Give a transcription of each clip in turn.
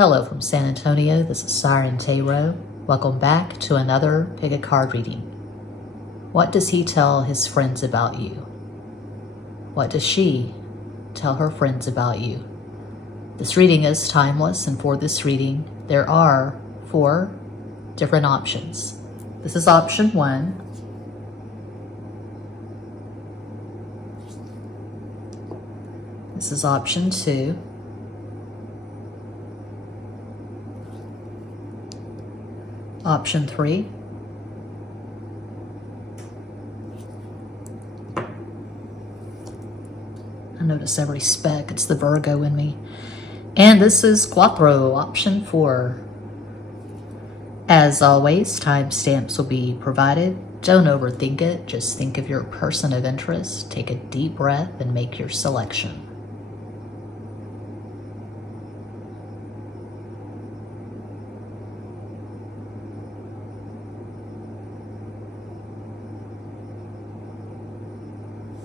Hello from San Antonio, this is SIREN Tarot. Welcome back to another Pick a Card reading. What does he tell his friends about you? What does she tell her friends about you? This reading is timeless, and for this reading, there are 4 different options. This is option 1. This is option 2. Option 3. I notice every speck, it's the Virgo in me. And this is Cuatro, option 4. As always, timestamps will be provided. Don't overthink it, just think of your person of interest, take a deep breath, and make your selection.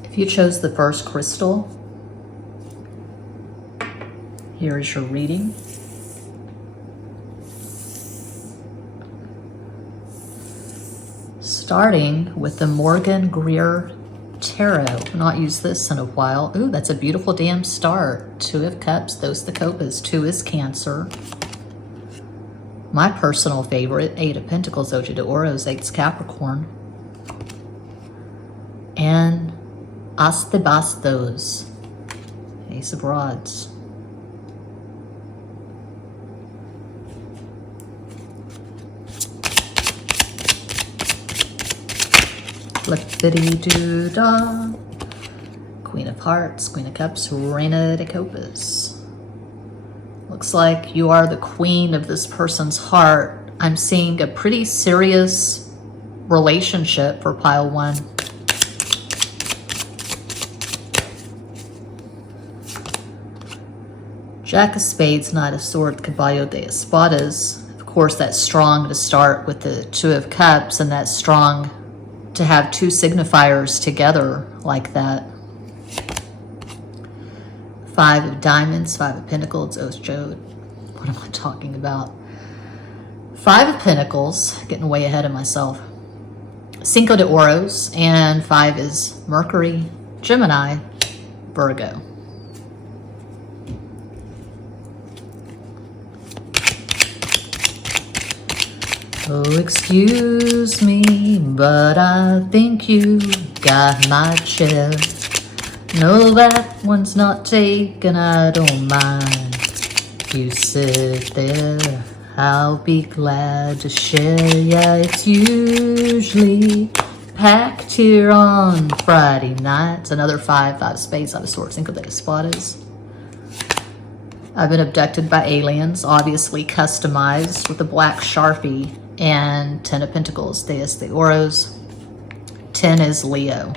If you chose the first crystal, here is your reading. Starting with the Morgan Greer Tarot. I've not used this in a while. Ooh, that's a beautiful damn start. 2 of Cups, those the Copas. 2 is Cancer. My personal favorite, 8 of Pentacles, Ocho de Oros, 8's Capricorn. And As de Bastos, Ace of Rods. Flippity-doo-dah. Queen of Hearts, Queen of Cups, Reina de Copas. Looks like you are the queen of this person's heart. I'm seeing a pretty serious relationship for pile 1. Jack of Spades, Knight of Swords, Caballo de Espadas. Of course, that's strong to start with the 2 of Cups, and that's strong to have 2 signifiers together like that. 5 of Diamonds, 5 of Pentacles, Ocho. What am I talking about? 5 of Pentacles, getting way ahead of myself. Cinco de Oros, and 5 is Mercury, Gemini, Virgo. Oh, excuse me, but I think you got my chair. No, that one's not taken, I don't mind. You sit there, I'll be glad to share. Yeah, it's usually packed here on Friday nights. Another 5 of Spades, 5 of Swords, Cinco de Espadas. I've been abducted by aliens, obviously customized with a black Sharpie. And 10 of Pentacles, Deus de Oros. 10 is Leo.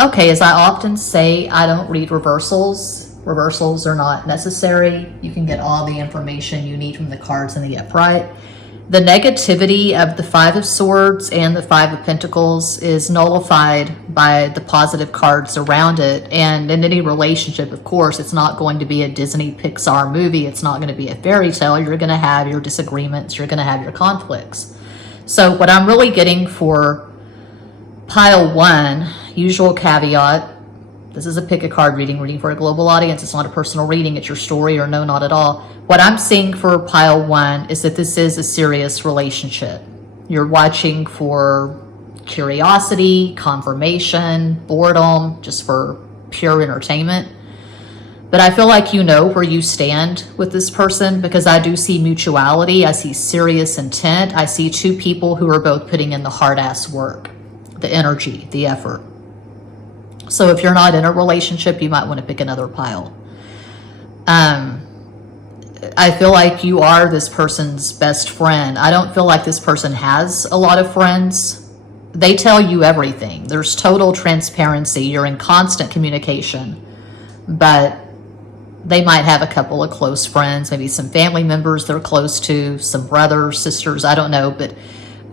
Okay, as I often say, I don't read reversals. Reversals are not necessary. You can get all the information you need from the cards in the upright. The negativity of the 5 of Swords and the 5 of Pentacles is nullified by the positive cards around it. And in any relationship, of course, it's not going to be a Disney Pixar movie. It's not going to be a fairy tale. You're going to have your disagreements. You're going to have your conflicts. So what I'm really getting for pile 1, usual caveat, this is a pick a card reading for a global audience. It's not a personal reading. It's your story or no, not at all. What I'm seeing for pile 1 is that this is a serious relationship. You're watching for curiosity, confirmation, boredom, just for pure entertainment. But I feel like you know where you stand with this person, because I do see mutuality. I see serious intent. I see 2 people who are both putting in the hard-ass work, the energy, the effort. So if you're not in a relationship, you might want to pick another pile. I feel like you are this person's best friend. I don't feel like this person has a lot of friends. They tell you everything. There's total transparency. You're in constant communication. But they might have a couple of close friends, maybe some family members they're close to, some brothers, sisters, I don't know. But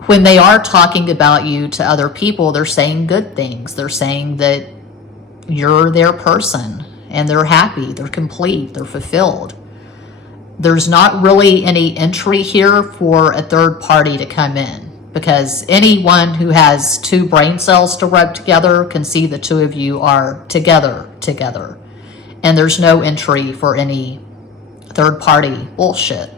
when they are talking about you to other people, they're saying good things. They're saying that you're their person and they're happy, they're complete, they're fulfilled. There's not really any entry here for a third party to come in, because anyone who has two brain cells to rub together can see the two of you are together. And there's no entry for any third party bullshit.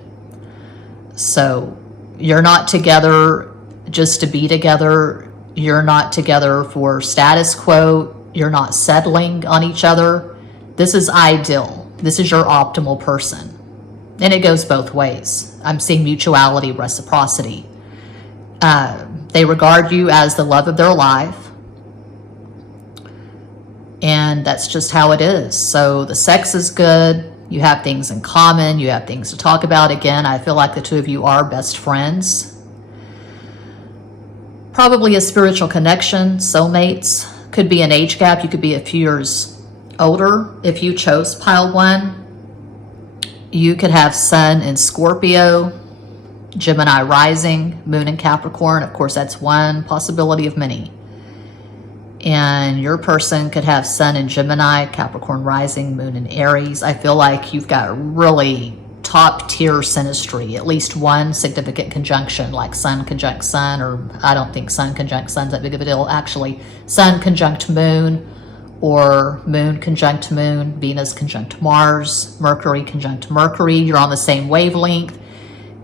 So you're not together just to be together. You're not together for status quo. You're not settling on each other. This is ideal. This is your optimal person. And it goes both ways. I'm seeing mutuality, reciprocity. They regard you as the love of their life. And that's just how it is. So the sex is good. You have things in common. You have things to talk about. Again, I feel like the two of you are best friends. Probably a spiritual connection, soulmates. Could be an age gap. You could be a few years older. If you chose pile 1, you could have Sun in Scorpio, Gemini rising, Moon in Capricorn. Of course, that's one possibility of many. And your person could have Sun in Gemini, Capricorn rising, Moon in Aries. I feel like you've got really top tier synastry, at least one significant conjunction, like Sun conjunct Sun, or I don't think Sun conjunct Sun's that big of a deal. Actually, Sun conjunct Moon, or Moon conjunct Moon, Venus conjunct Mars, Mercury conjunct Mercury. You're on the same wavelength.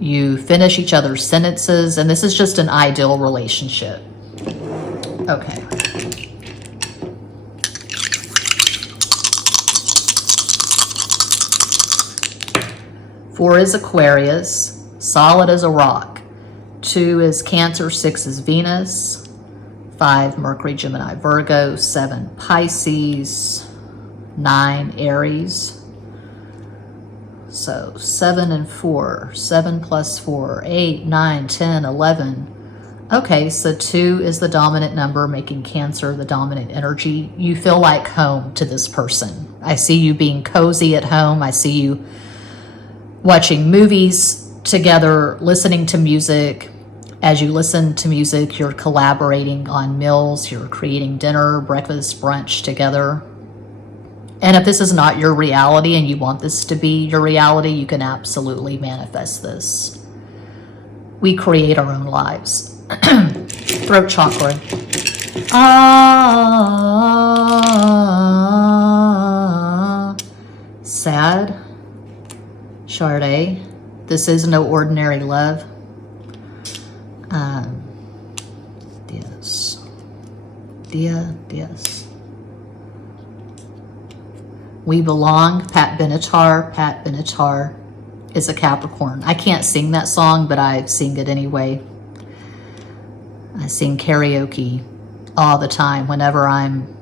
You finish each other's sentences, and this is just an ideal relationship. Okay. Four is Aquarius, solid as a rock. 2 is Cancer, 6 is Venus. 5, Mercury, Gemini, Virgo. 7, Pisces. 9, Aries. So 7 and 4, 7 plus 4, 8, 9, 10, 11. Okay, so 2 is the dominant number, making Cancer the dominant energy. You feel like home to this person. I see you being cozy at home. I see you watching movies together, listening to music. As you listen to music, you're collaborating on meals, you're creating dinner, breakfast, brunch together. And if this is not your reality and you want this to be your reality, you can absolutely manifest this. We create our own lives. Throat chakra. Sad. Charde. This is no ordinary love. Diaz. We belong. Pat Benatar. Pat Benatar is a Capricorn. I can't sing that song, but I sing it anyway. I sing karaoke all the time whenever I'm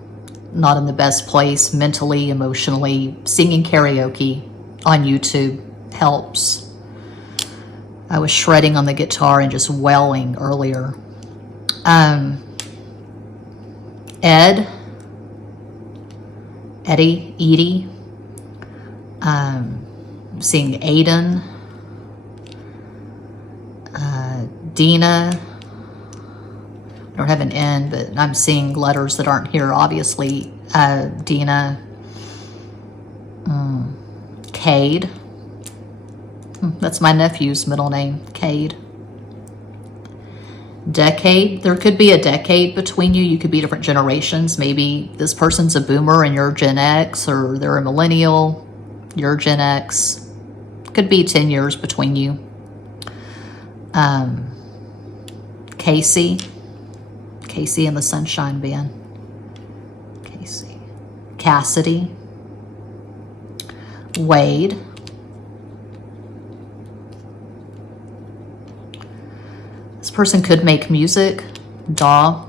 not in the best place mentally, emotionally. Singing karaoke on YouTube helps. I was shredding on the guitar and just wailing earlier. Edie, seeing Aiden, Dina. I don't have an N, but I'm seeing letters that aren't here, obviously. Dina, Cade. That's my nephew's middle name, Cade. Decade. There could be a decade between you. You could be different generations. Maybe this person's a boomer and you're Gen X, or they're a millennial, you're Gen X. Could be 10 years between you. Casey and the Sunshine Band. Casey. Cassidy. Wade. This person could make music. DAW.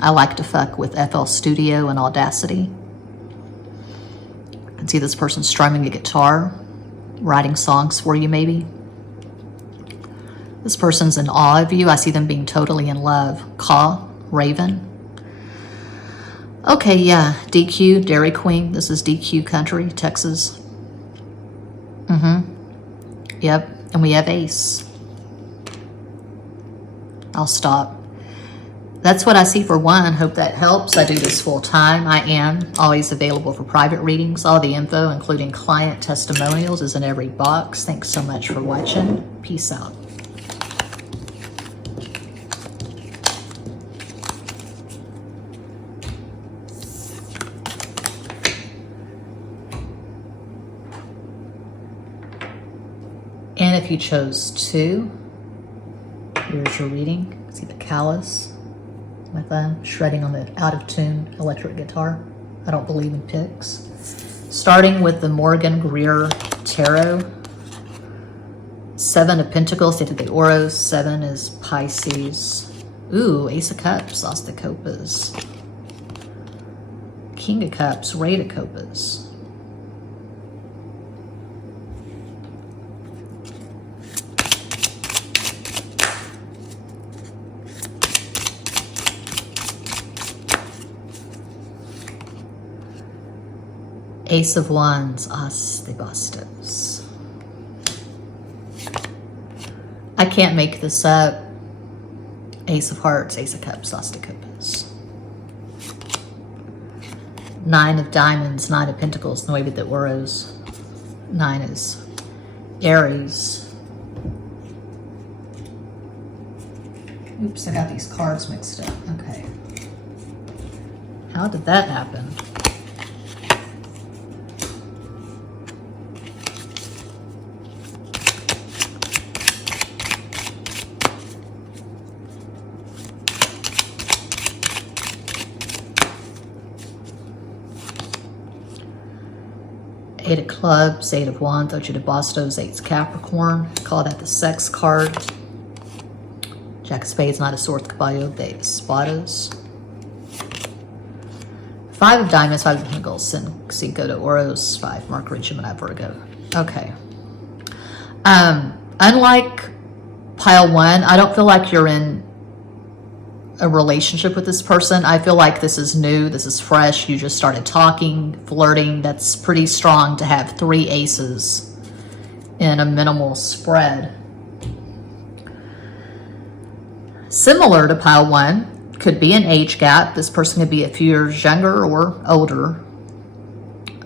I like to fuck with FL Studio and Audacity. I can see this person strumming a guitar, writing songs for you maybe. This person's in awe of you. I see them being totally in love. Caw, Raven. Okay, yeah, DQ, Dairy Queen. This is DQ Country, Texas. Yep, and we have Ace. I'll stop. That's what I see for one. Hope that helps. I do this full time. I am always available for private readings. All the info, including client testimonials, is in every box. Thanks so much for watching. Peace out. And if you chose to, here's your reading. See the callus with shredding on the out-of-tune electric guitar. I don't believe in picks. Starting with the Morgan Greer Tarot. 7 of Pentacles, 8 of the Oros. 7 is Pisces. Ooh, Ace of Cups, As de Copas. King of Cups, Rei of Copas. Ace of Wands, As de Bastos. I can't make this up. Ace of Hearts, Ace of Cups, As de Copas. 9 of Diamonds, 9 of Pentacles, Nueve de Oros. 9 is Aries. Oops, I got these cards mixed up. Okay. How did that happen? Eight of Clubs, 8 of Wands, Ocho de Bastos, 8's Capricorn. Call that the sex card. Jack of Spades, Knight of Swords, Caballo de Espadas. 5 of Diamonds, 5 of Pentacles, Cinco de Oros, 5, Mercury, Gemini, Virgo. Okay. Unlike pile 1, I don't feel like you're in a relationship with this person. I feel like this is new, this is fresh. You just started talking, flirting. That's pretty strong to have 3 aces in a minimal spread. Similar to pile 1, could be an age gap. This person could be a few years younger or older.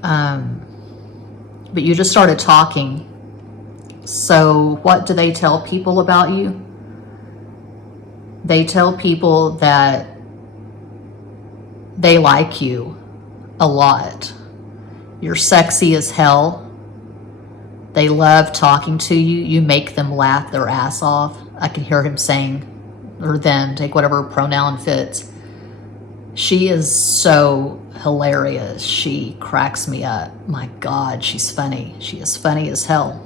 But you just started talking. So what do they tell people about you? They tell people that they like you a lot. You're sexy as hell. They love talking to you. You make them laugh their ass off. I can hear him saying, or them, take whatever pronoun fits. She is so hilarious. She cracks me up. My God, she's funny. She is funny as hell.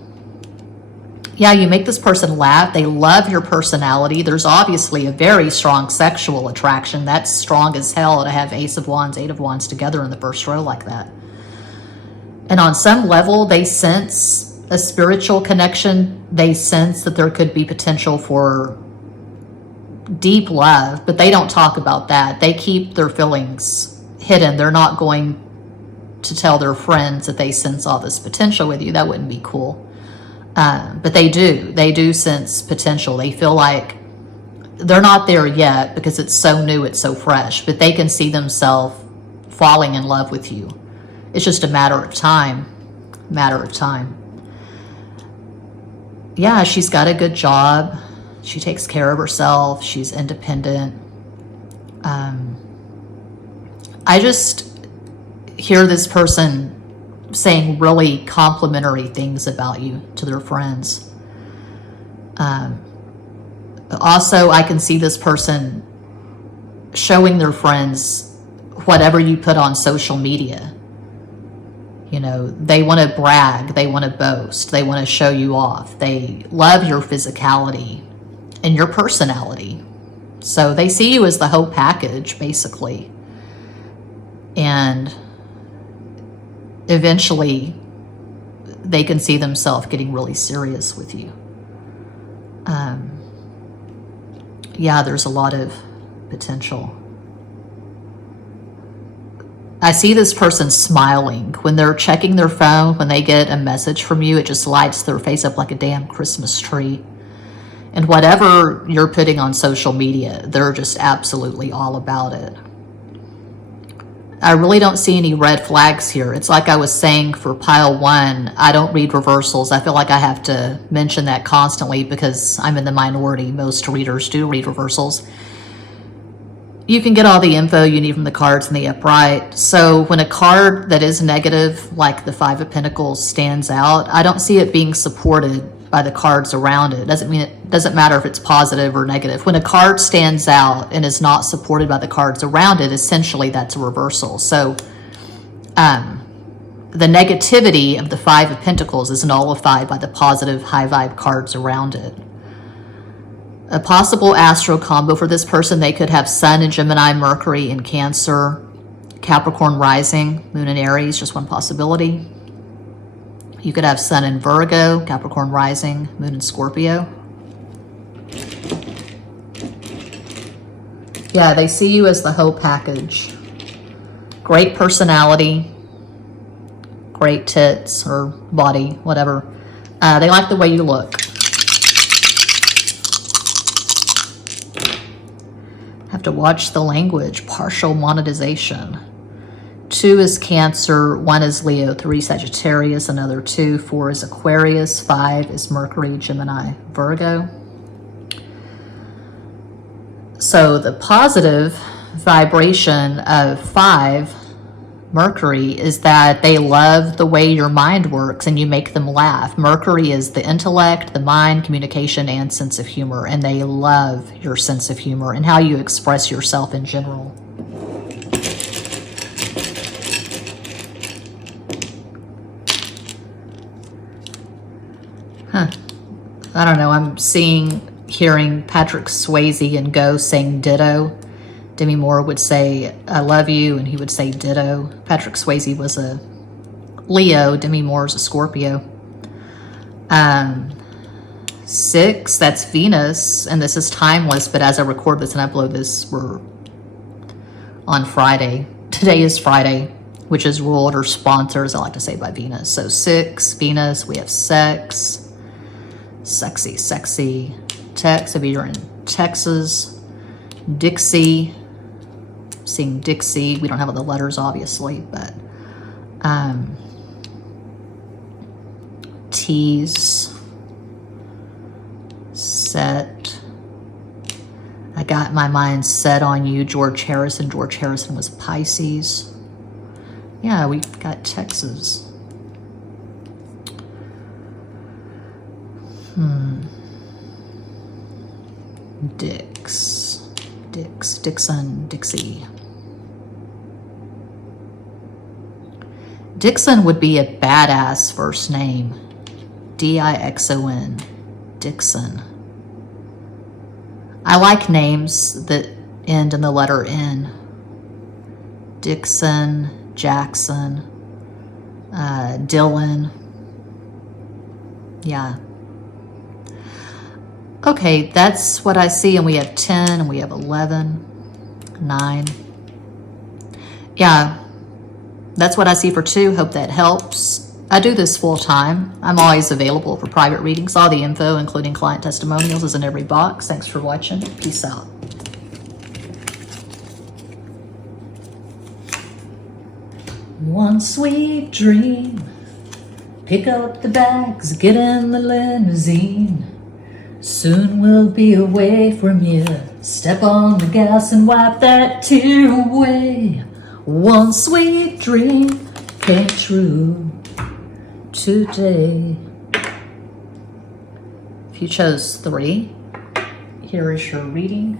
Yeah, you make this person laugh. They love your personality. There's obviously a very strong sexual attraction. That's strong as hell to have Ace of Wands, 8 of Wands together in the first row like that. And on some level, they sense a spiritual connection. They sense that there could be potential for deep love, but they don't talk about that. They keep their feelings hidden. They're not going to tell their friends that they sense all this potential with you. That wouldn't be cool. But they do sense potential. They feel like they're not there yet because it's so new, it's so fresh, but they can see themselves falling in love with you. It's just a matter of time. Yeah, she's got a good job. She takes care of herself. She's independent. I just hear this person saying really complimentary things about you to their friends. Also, I can see this person showing their friends whatever you put on social media. You know, they want to brag, they want to boast, they want to show you off. They love your physicality and your personality. So they see you as the whole package, basically. And eventually, they can see themselves getting really serious with you. Yeah, there's a lot of potential. I see this person smiling. When they're checking their phone, when they get a message from you, it just lights their face up like a damn Christmas tree. And whatever you're putting on social media, they're just absolutely all about it. I really don't see any red flags here. It's like I was saying for pile 1, I don't read reversals. I feel like I have to mention that constantly because I'm in the minority. Most readers do read reversals. You can get all the info you need from the cards in the upright. So when a card that is negative, like the 5 of Pentacles, stands out, I don't see it being supported by the cards around it. Doesn't matter if it's positive or negative. When a card stands out and is not supported by the cards around it, essentially that's a reversal. So the negativity of the 5 of Pentacles is nullified by the positive high vibe cards around it. A possible astro combo for this person, they could have Sun in Gemini, Mercury in Cancer, Capricorn rising, Moon in Aries, just one possibility. You could have Sun in Virgo, Capricorn rising, Moon in Scorpio. Yeah, they see you as the whole package. Great personality, great tits or body, whatever. They like the way you look. Have to watch the language, partial monetization. 2 is Cancer, 1 is Leo, 3 Sagittarius, another 2, 4 is Aquarius, 5 is Mercury, Gemini, Virgo. So the positive vibration of 5, Mercury, is that they love the way your mind works and you make them laugh. Mercury is the intellect, the mind, communication, and sense of humor, and they love your sense of humor and how you express yourself in general. I don't know, I'm hearing Patrick Swayze and Go saying ditto. Demi Moore would say, I love you, and he would say ditto. Patrick Swayze was a Leo, Demi Moore's a Scorpio. 6, that's Venus, and this is timeless, but as I record this and upload this, we're on Friday. Today is Friday, which is ruled or sponsored, as I like to say, by Venus. So 6, Venus, we have sex. Sexy, sexy. Text, if you're in Texas. Dixie, seeing Dixie. We don't have all the letters, obviously, but tease, set. I got my mind set on you, George Harrison. George Harrison was Pisces. Yeah, we got Texas. Dixon, Dixie. Dixon would be a badass first name. D-I-X-O-N. Dixon. I like names that end in the letter N. Dixon, Jackson, Dylan. Yeah. Okay, that's what I see, and we have 10, and we have 11, 9. Yeah, that's what I see for 2. Hope that helps. I do this full time. I'm always available for private readings. All the info, including client testimonials, is in every box. Thanks for watching. Peace out. One sweet dream. Pick up the bags, get in the limousine. Soon we'll be away from you. Step on the gas and wipe that tear away. One sweet dream came true today. If you chose 3, here is your reading.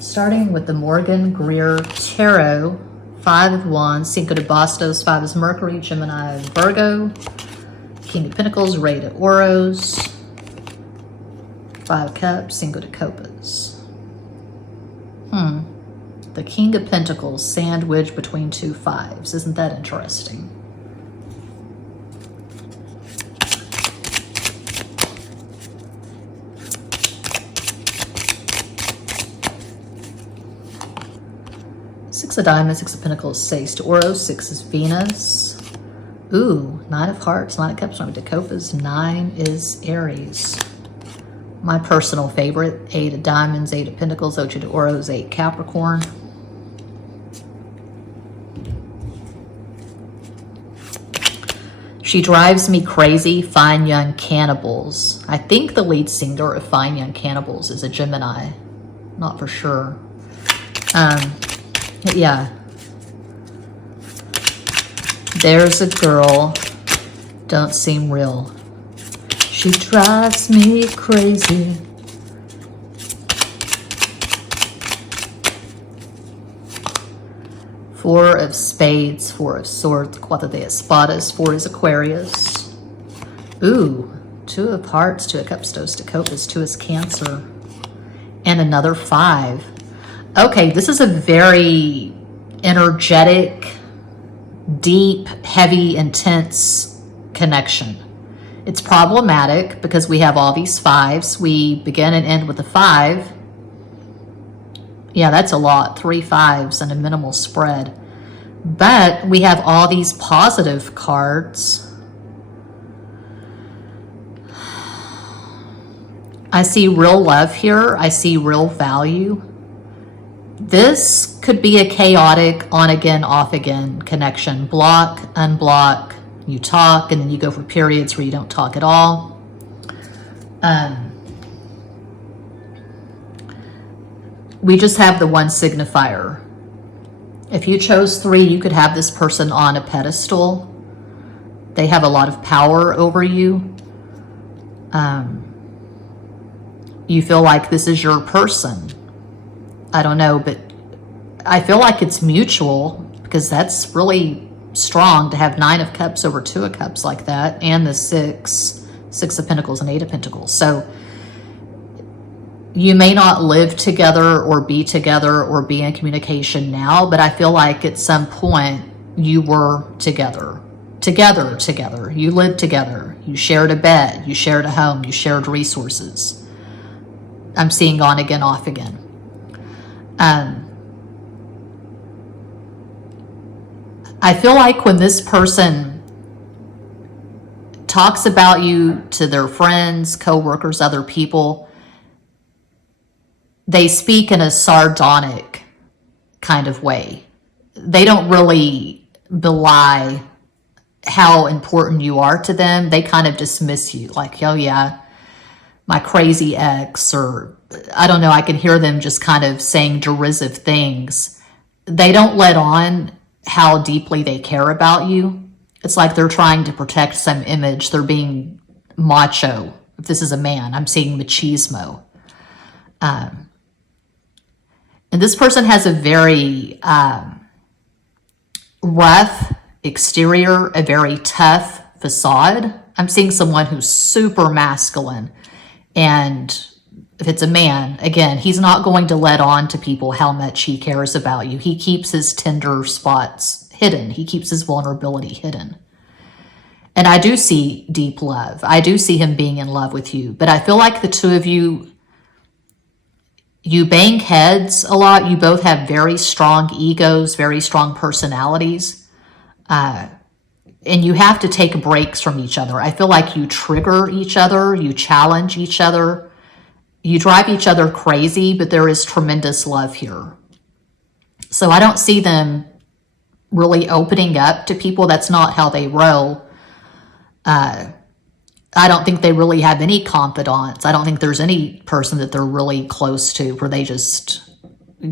Starting with the Morgan Greer Tarot. 5 of Wands, Cinco de Bastos. 5 is Mercury, Gemini, Virgo. King of Pentacles, Rey de Oros. 5 Cups, Cinco de Copas. The King of Pentacles sandwiched between 2 5s. Isn't that interesting? Six of Diamonds, 6 of Pentacles, 6 de Oros, 6 is Venus. Ooh, 9 of Hearts, 9 of Cups, 9 of de Copas, 9 is Aries. My personal favorite, 8 of Diamonds, 8 of Pentacles, 8 of Oros, 8 Capricorn. She drives me crazy, Fine Young Cannibals. I think the lead singer of Fine Young Cannibals is a Gemini. Not for sure. Yeah. There's a girl, don't seem real. She drives me crazy. Four of Spades, Four of Swords, Cuatro de Espadas, 4 is Aquarius. Ooh, 2 of Hearts, 2 of Cups, 2 of Copas, 2 is Cancer. And another 5. Okay, this is a very energetic, deep, heavy, intense connection. It's problematic because we have all these 5s. We begin and end with a 5. Yeah, that's a lot. 3 5s and a minimal spread. But we have all these positive cards. I see real love here. I see real value. This could be a chaotic on again, off again connection. Block, unblock, you talk, and then you go for periods where you don't talk at all. We just have the one signifier. If you chose 3, you could have this person on a pedestal. They have a lot of power over you. You feel like this is your person. I don't know, but I feel like it's mutual because that's really strong to have 9 of Cups over 2 of Cups like that, and the 6 of Pentacles and 8 of Pentacles. So you may not live together or be in communication now, but I feel like at some point you were together. You lived together. You shared a bed. You shared a home. You shared resources. I'm seeing on again, off again. I feel like when this person talks about you to their friends, co-workers, other people, they speak in a sardonic kind of way. They don't really belie how important you are to them. They kind of dismiss you like, oh yeah, my crazy ex, or I don't know, I can hear them just kind of saying derisive things. They don't let on how deeply they care about you. It's like they're trying to protect some image. They're being macho. If this is a man, I'm seeing machismo. And this person has a very rough exterior, a very tough facade. I'm seeing someone who's super masculine. And if it's a man, again, he's not going to let on to people how much he cares about you. He keeps his tender spots hidden. He keeps his vulnerability hidden. And I do see deep love. I do see him being in love with you. But I feel like the two of you, you bang heads a lot. You both have very strong egos, very strong personalities. And you have to take breaks from each other. I feel like you trigger each other. You challenge each other. You drive each other crazy, but there is tremendous love here. So I don't see them really opening up to people. That's not how they roll. I don't think they really have any confidants. I don't think there's any person that they're really close to where they just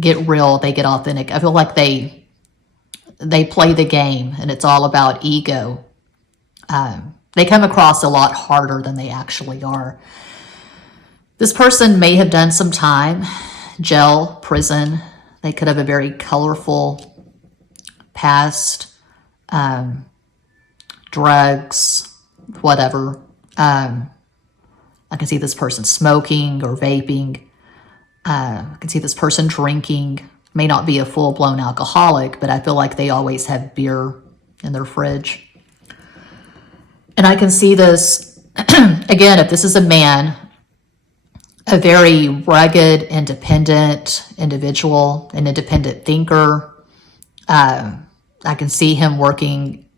get real, they get authentic. I feel like they play the game and it's all about ego. They come across a lot harder than they actually are. This person may have done some time, jail, prison. They could have a very colorful past, drugs, whatever. I can see this person smoking or vaping. I can see this person drinking. May not be a full-blown alcoholic, but I feel like they always have beer in their fridge. And I can see this, again, if this is a man, a very rugged, independent individual, an independent thinker. I can see him working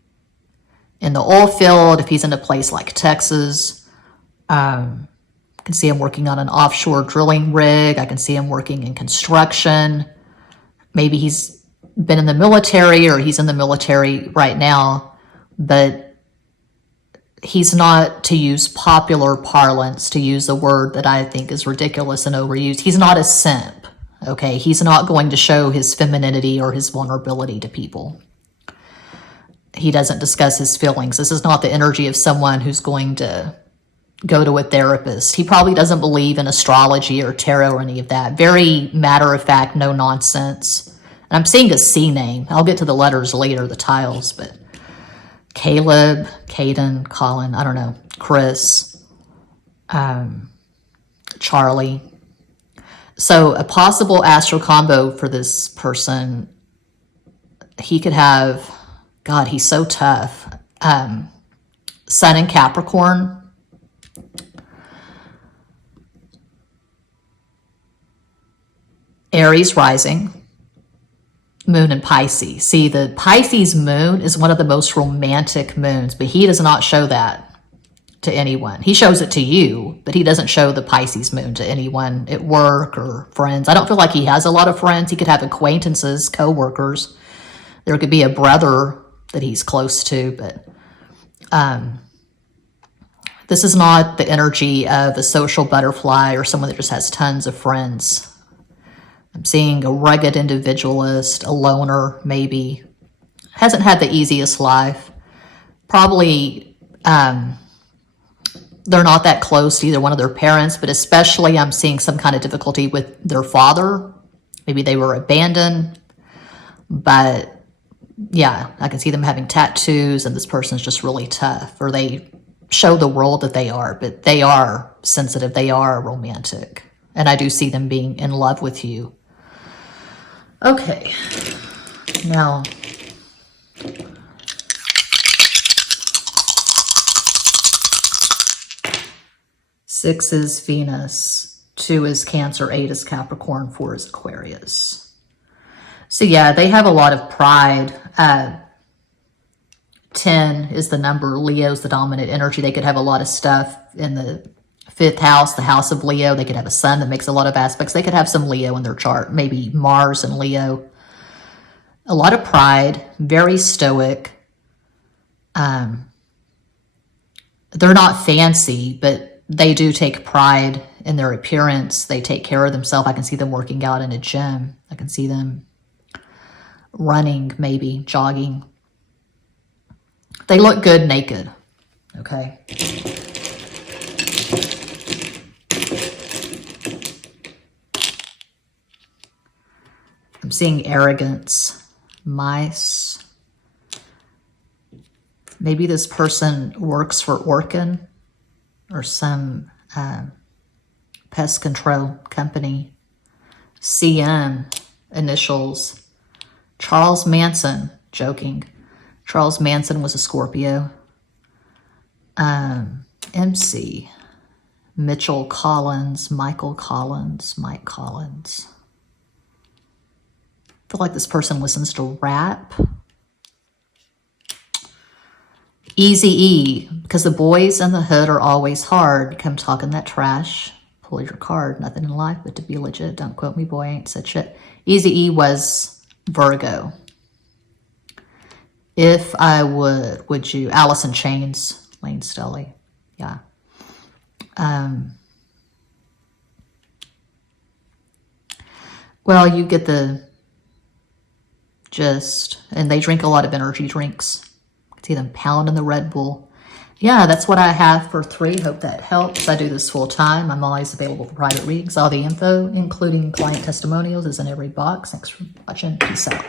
in the oil field if he's in a place like Texas. can see him working on an offshore drilling rig. I can see him working in construction. Maybe he's been in the military or he's in the military right now, but he's not, to use popular parlance, to use a word that I think is ridiculous and overused, he's not a simp, okay? He's not going to show his femininity or his vulnerability to people. He doesn't discuss his feelings. This is not the energy of someone who's going to go to a therapist. He probably doesn't believe in astrology or tarot or any of that. Very matter-of-fact, no nonsense. And I'm seeing a C name. I'll get to the letters later, the tiles, but Caleb, Caden, Colin, I don't know, Chris, Charlie. So a possible astral combo for this person, he could have, God, he's so tough. Sun in Capricorn. Aries rising. Moon in Pisces. See, the Pisces moon is one of the most romantic moons, but he does not show that to anyone. He shows it to you, but he doesn't show the Pisces moon to anyone at work or friends. I don't feel like he has a lot of friends. He could have acquaintances, co-workers. There could be a brother that he's close to, but this is not the energy of a social butterfly or someone that just has tons of friends. I'm seeing a rugged individualist, a loner, maybe. Hasn't had the easiest life. Probably they're not that close to either one of their parents, but especially I'm seeing some kind of difficulty with their father. Maybe they were abandoned. But yeah, I can see them having tattoos and this person's just really tough. Or they show the world that they are, but they are sensitive. They are romantic. And I do see them being in love with you. Okay, now, six is Venus, 2 is Cancer, 8 is Capricorn, 4 is Aquarius. So yeah, they have a lot of pride. 10 is the number. Leo's the dominant energy. They could have a lot of stuff in the 5th house, the house of Leo. They could have a sun that makes a lot of aspects. They could have some Leo in their chart, maybe Mars and Leo. A lot of pride, very stoic. They're not fancy, but they do take pride in their appearance. They take care of themselves. I can see them working out in a gym. I can see them running, maybe jogging. They look good naked, okay? I'm seeing arrogance, mice. Maybe this person works for Orkin or some pest control company. CM initials. Charles Manson, joking. Charles Manson was a Scorpio. MC. Mitchell Collins, Michael Collins, Mike Collins. I feel like this person listens to rap. Easy-E, because the boys in the hood are always hard. Come talking that trash. Pull your card. Nothing in life but to be legit. Don't quote me, boy. I ain't said shit. Easy-E was Virgo. If I would you? Alice in Chains, Lane Stelly. Yeah. Well, you get the gist. And they drink a lot of energy drinks. See them pounding the Red Bull. Yeah, that's what I have for 3. Hope that helps. I do this full time. I'm always available for private readings. All the info, including client testimonials, is in every box. Thanks for watching. Peace out.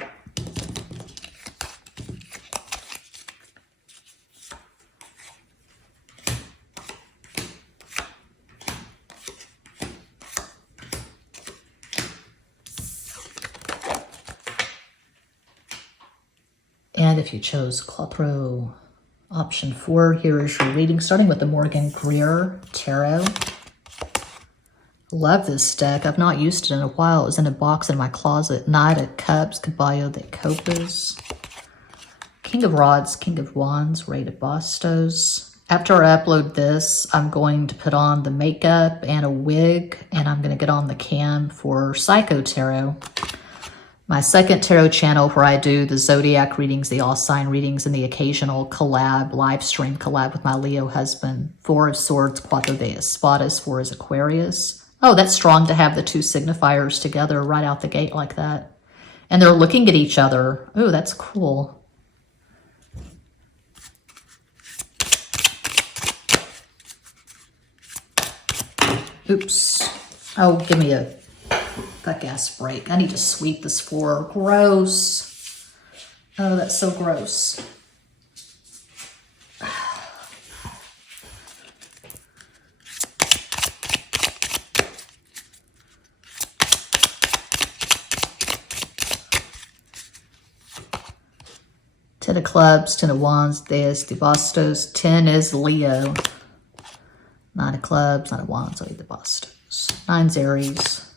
And if you chose Clotho option 4, here is your reading, starting with the Morgan Greer Tarot. Love this deck. I've not used it in a while. It was in a box in my closet. Knight of Cups, Caballo de Copas, King of Rods, King of Wands, Rey de Bastos, After I upload this, I'm going to put on the makeup and a wig, and I'm going to get on the cam for Psycho Tarot. My second tarot channel where I do the zodiac readings, the all sign readings, and the occasional collab, live stream collab with my Leo husband. 4 of Swords, Cuatro de Espadas, 4 is Aquarius. Oh, that's strong to have the 2 signifiers together right out the gate like that. And they're looking at each other. Oh, that's cool. Oops. Oh, give me a gas break. I need to sweep this floor. Gross. Oh, that's so gross. Ten of Clubs, 10 of Wands, 10 de Bastos. 10 is Leo. 9 of Clubs, 9 of Wands, 8 of Bastos. 9's Aries.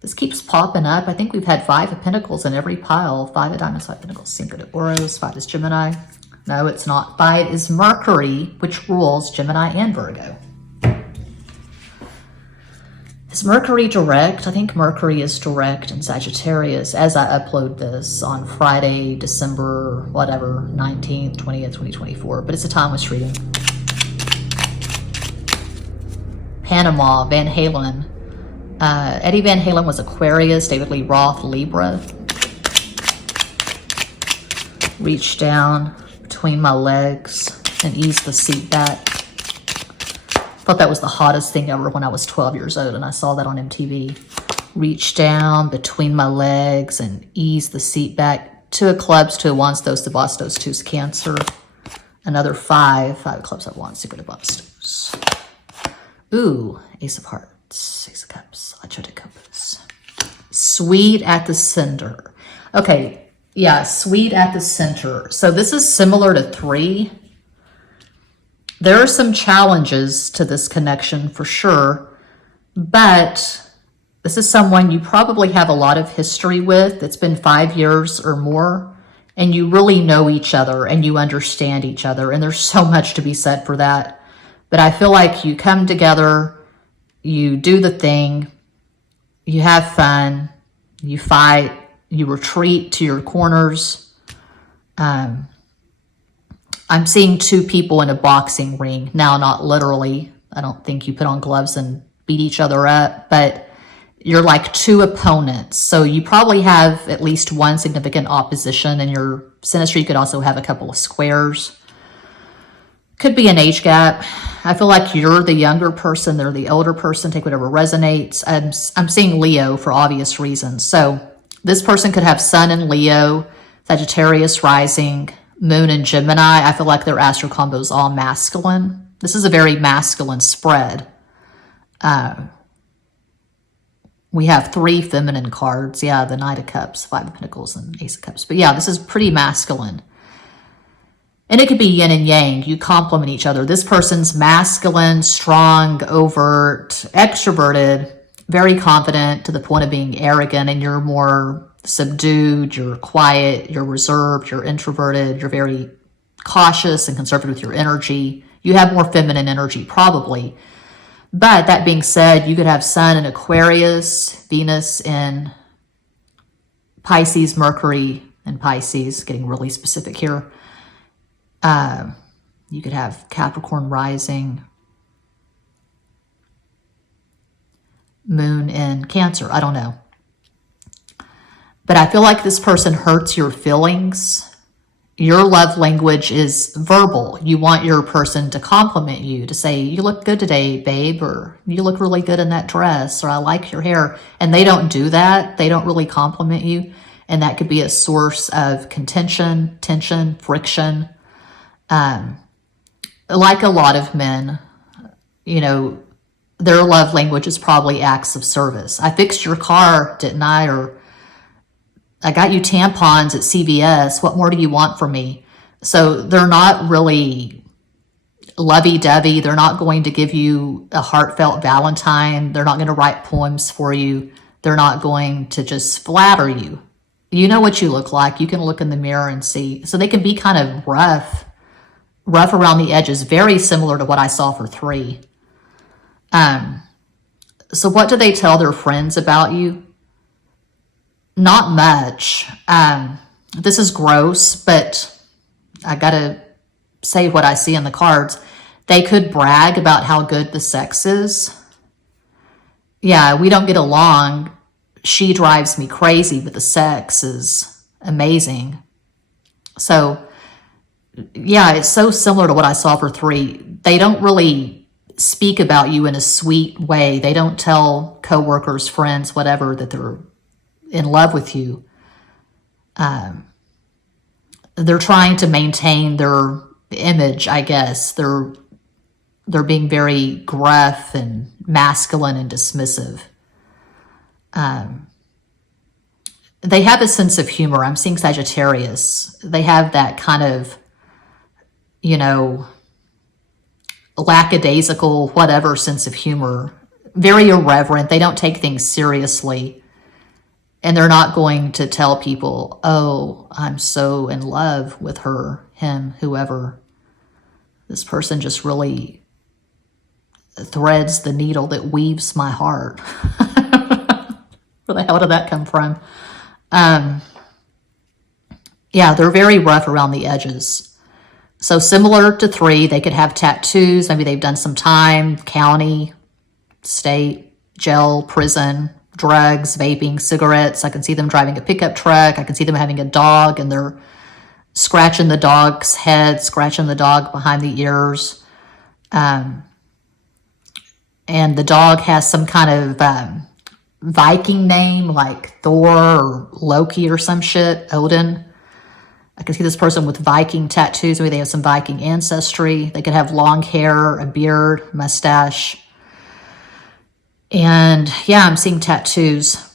This keeps popping up. I think we've had 5 of Pentacles in every pile. 5 of Diamonds, 5 of Pentacles, 5 de Oros, 5 is Gemini. No, it's not. 5 is Mercury, which rules Gemini and Virgo. Is Mercury direct? I think Mercury is direct in Sagittarius as I upload this on Friday, December, whatever, 19th, 20th, 2024. But it's a timeless reading. Panama, Van Halen. Eddie Van Halen was Aquarius, David Lee Roth, Libra. Reach down between my legs and ease the seat back. Thought that was the hottest thing ever when I was 12 years old and I saw that on MTV. Reach down between my legs and ease the seat back. 2 of Clubs, 2 of Wands, 2 de Bastos, 2 is Cancer. Another 5 of Clubs, 5 of Wands, 2 de Bastos. Ooh, Ace of Hearts, Ace of Cups, Ocho de Copas. Sweet at the center. Okay, yeah, sweet at the center. So this is similar to 3. There are some challenges to this connection for sure, but this is someone you probably have a lot of history with. It's been 5 years or more, and you really know each other and you understand each other, and there's so much to be said for that. But I feel like you come together, you do the thing, you have fun, you fight, you retreat to your corners. I'm seeing 2 people in a boxing ring. Now, not literally. I don't think you put on gloves and beat each other up, but you're like 2 opponents. So you probably have at least 1 significant opposition in your synastry. You could also have a couple of squares. Could be an age gap. I feel like you're the younger person, they're the older person. Take whatever resonates. I'm seeing Leo for obvious reasons. So this person could have Sun in Leo, Sagittarius rising, Moon in Gemini. I feel like their astral combo is all masculine. This is a very masculine spread. We have 3 feminine cards. Yeah, the Knight of Cups, 5 of Pentacles, and Ace of Cups. But yeah, this is pretty masculine. And it could be yin and yang. You complement each other. This person's masculine, strong, overt, extroverted, very confident to the point of being arrogant, and you're more subdued, you're quiet, you're reserved, you're introverted, you're very cautious and conservative with your energy. You have more feminine energy probably. But that being said, you could have Sun in Aquarius, Venus in Pisces, Mercury in Pisces, getting really specific here. You could have Capricorn rising, Moon in Cancer. I don't know. But I feel like this person hurts your feelings. Your love language is verbal. You want your person to compliment you, to say, you look good today, babe, or you look really good in that dress, or I like your hair. And they don't do that. They don't really compliment you. And that could be a source of contention, tension, friction. Like a lot of men, you know, their love language is probably acts of service. I fixed your car, didn't I? Or I got you tampons at CVS. What more do you want from me? So they're not really lovey-dovey. They're not going to give you a heartfelt Valentine. They're not going to write poems for you. They're not going to just flatter you. You know what you look like. You can look in the mirror and see. So they can be kind of rough rough around the edges, very similar to what I saw for 3. So what do they tell their friends about you? Not much. This is gross, but I gotta say what I see in the cards. They could brag about how good the sex is. Yeah, we don't get along. She drives me crazy, but the sex is amazing. So, yeah, it's so similar to what I saw for 3. They don't really speak about you in a sweet way. They don't tell coworkers, friends, whatever, that they're in love with you. They're trying to maintain their image, I guess. They're being very gruff and masculine and dismissive. They have a sense of humor. I'm seeing Sagittarius. They have that kind of, you know, lackadaisical, whatever sense of humor. Very irreverent. They don't take things seriously. And they're not going to tell people, oh, I'm so in love with her, him, whoever. This person just really threads the needle that weaves my heart. Where the hell did that come from? Yeah, they're very rough around the edges. So similar to 3, they could have tattoos. Maybe they've done some time, county, state, jail, prison, drugs, vaping, cigarettes. I can see them driving a pickup truck. I can see them having a dog and they're scratching the dog's head, scratching the dog behind the ears. And the dog has some kind of Viking name like Thor or Loki or some shit, Odin. I can see this person with Viking tattoos. Maybe they have some Viking ancestry. They could have long hair, a beard, mustache. And yeah, I'm seeing tattoos.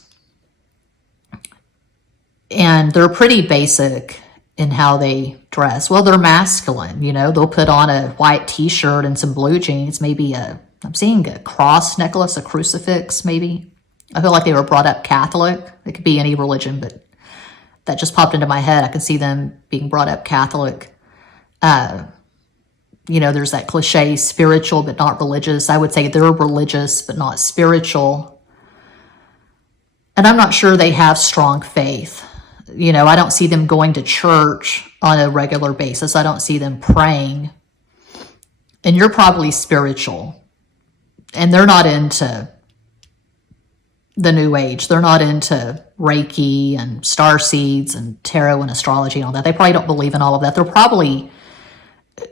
And they're pretty basic in how they dress. Well, they're masculine, you know. They'll put on a white t-shirt and some blue jeans, maybe I'm seeing a cross necklace, a crucifix, maybe. I feel like they were brought up Catholic. It could be any religion, but that just popped into my head. I can see them being brought up Catholic. You know, there's that cliche, spiritual but not religious. I would say they're religious but not spiritual. And I'm not sure they have strong faith. You know, I don't see them going to church on a regular basis. I don't see them praying. And you're probably spiritual. And they're not into the New Age. They're not into Reiki and star seeds and tarot and astrology and all that. They probably don't believe in all of that. They're probably,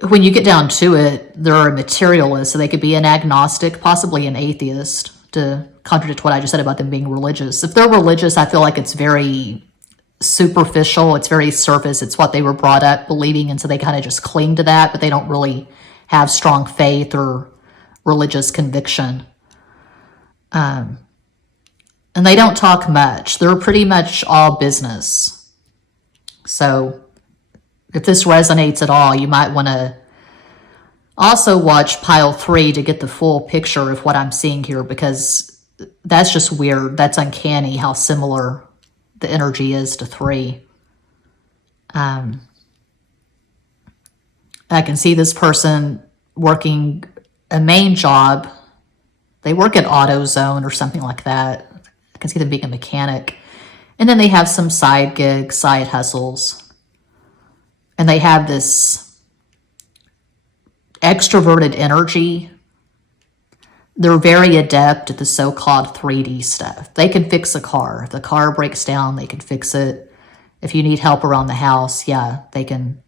when you get down to it, they're a materialist. So they could be an agnostic, possibly an atheist, to contradict what I just said about them being religious. If they're religious, I feel like it's very superficial. It's very surface. It's what they were brought up believing. And so they kind of just cling to that, but they don't really have strong faith or religious conviction. And they don't talk much. They're pretty much all business. So if this resonates at all, you might want to also watch pile 3 to get the full picture of what I'm seeing here, because that's just weird. That's uncanny how similar the energy is to 3. I can see this person working a main job. They work at AutoZone or something like that. I can see them being a mechanic. And then they have some side gigs, side hustles. And they have this extroverted energy. They're very adept at the so-called 3D stuff. They can fix a car. If the car breaks down, they can fix it. If you need help around the house, yeah, they can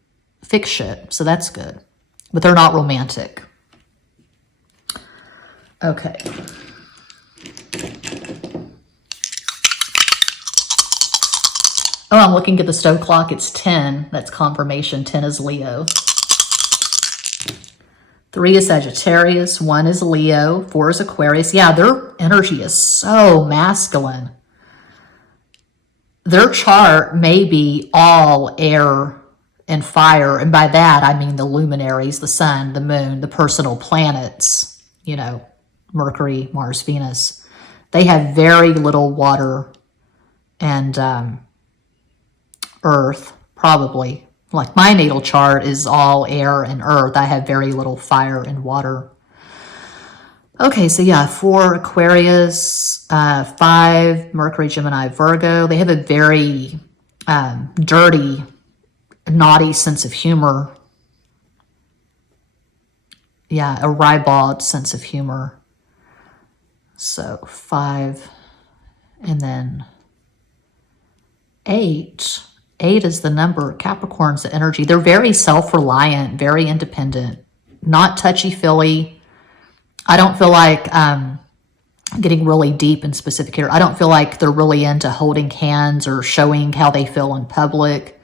fix shit. So that's good. But they're not romantic. Okay. Oh, I'm looking at the stove clock. It's 10. That's confirmation. 10 is Leo. 3 is Sagittarius. 1 is Leo. 4 is Aquarius. Yeah, their energy is so masculine. Their chart may be all air and fire. And by that, I mean the luminaries, the sun, the moon, the personal planets, you know, Mercury, Mars, Venus. They have very little water and earth, probably Like my natal chart is all air and earth. I have very little fire and water. Okay, so yeah, 4 Aquarius, 5 Mercury, Gemini, Virgo. They have a very dirty, naughty sense of humor. Yeah, a ribald sense of humor. So 5, and then 8. 8 is the number. Capricorn's the energy. They're very self-reliant, very independent, not touchy-feely. I don't feel like, getting really deep and specific here, I don't feel like they're really into holding hands or showing how they feel in public.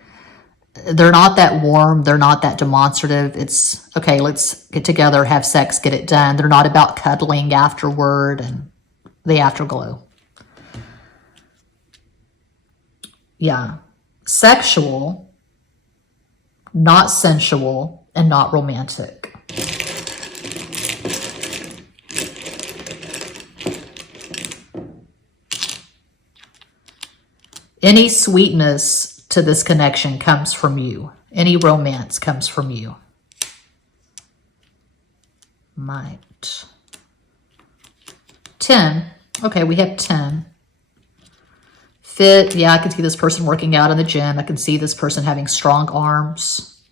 They're not that warm. They're not that demonstrative. It's, okay, let's get together, have sex, get it done. They're not about cuddling afterward and the afterglow. Yeah. Sexual, not sensual, and not romantic. Any sweetness to this connection comes from you. Any romance comes from you. Might. 10. Okay, we have 10. Fit. Yeah, I can see this person working out in the gym. I can see this person having strong arms.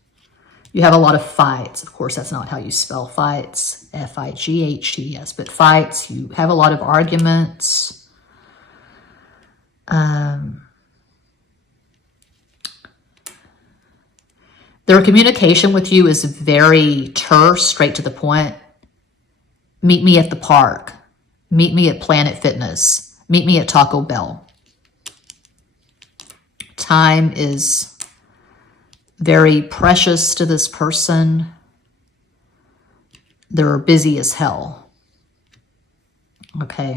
You have a lot of fights. Of course, that's not how you spell fights. F-I-G-H-T-S. But fights. You have a lot of arguments. Their communication with you is very terse, straight to the point. Meet me at the park. Meet me at Planet Fitness. Meet me at Taco Bell. Time is very precious to this person. They're busy as hell. Okay.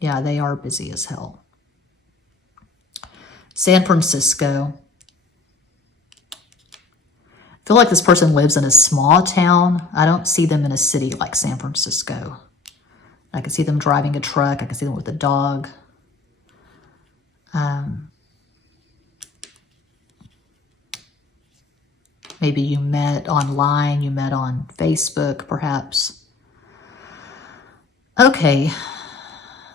Yeah, they are busy as hell. San Francisco. I feel like this person lives in a small town. I don't see them in a city like San Francisco. I can see them driving a truck. I can see them with a dog. Maybe you met online, you met on Facebook, perhaps. Okay.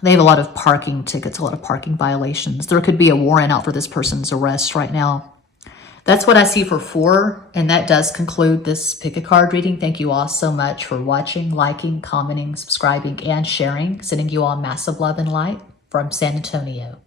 They have a lot of parking tickets, a lot of parking violations. There could be a warrant out for this person's arrest right now. That's what I see for 4, and that does conclude this pick a card reading. Thank you all so much for watching, liking, commenting, subscribing, and sharing. Sending you all massive love and light from San Antonio.